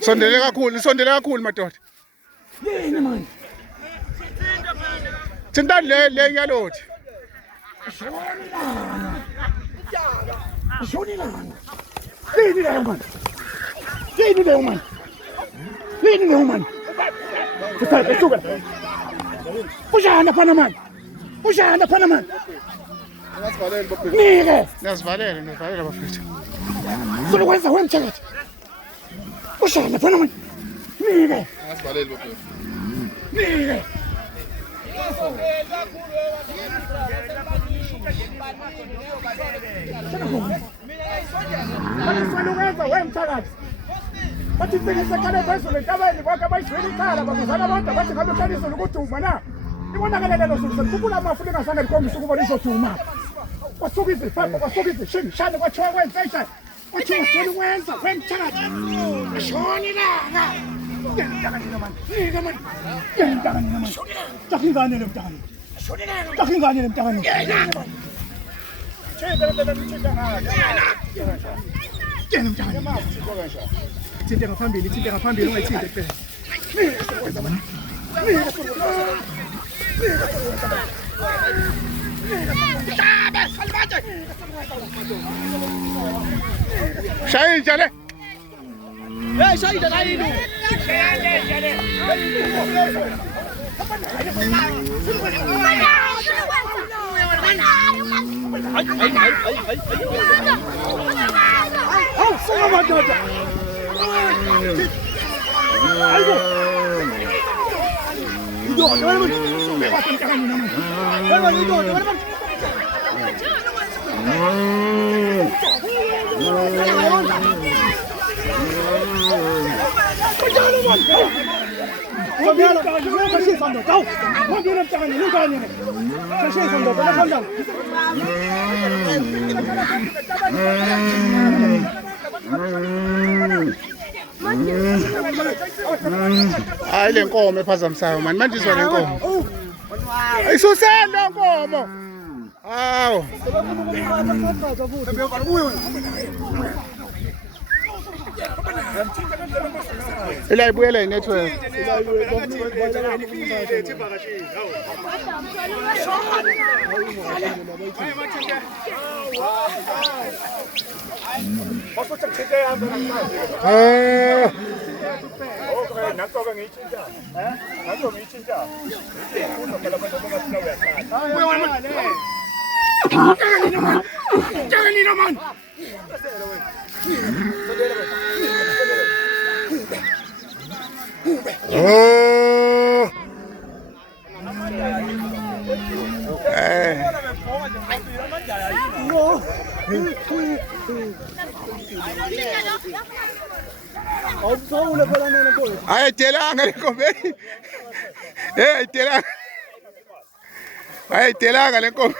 Sondele kakhulu madoda. Yini manje? Thinta le yalothi. Shonilana. Yini leyo manje? Yini leyo manje? Yini leyo manje? Suka. Ushana phana manje. Nike. Nasivalela bafethu. Solokwenza wemthakathi. Ushana phana manje. Nike. Nasivalela bafethu. Nike. Solokwenza wemthakathi. Bathi sekale phezulu entabeni bonke abayizwela ikhala babuzana abantu bathi ngabe uqalisa ukuduma na. Ibonakala lelo suku sekukula amafulo engasanga likhombisa ukuba lizoduma. Kwasukise phambi kwasukise shini kwathiwa kwenza kwathiwa solokwenza wemthakathi. Shoni langa. Ngendakanina manje. Ngendakanina manje. Takhingane le mntana. Takhingane le mntana. Yena mntana. Thinte ngaphambili ungayithinte phela. Shaya injale. Hey, shaya injale. Hayi le nkomo ephazamisayo manje izwa le nkomo. Ayisuseni le nkomo. Hawo. Ila ibuyela inetwork. Ayitelanga le nkomo. Ayitelanga le nkomo.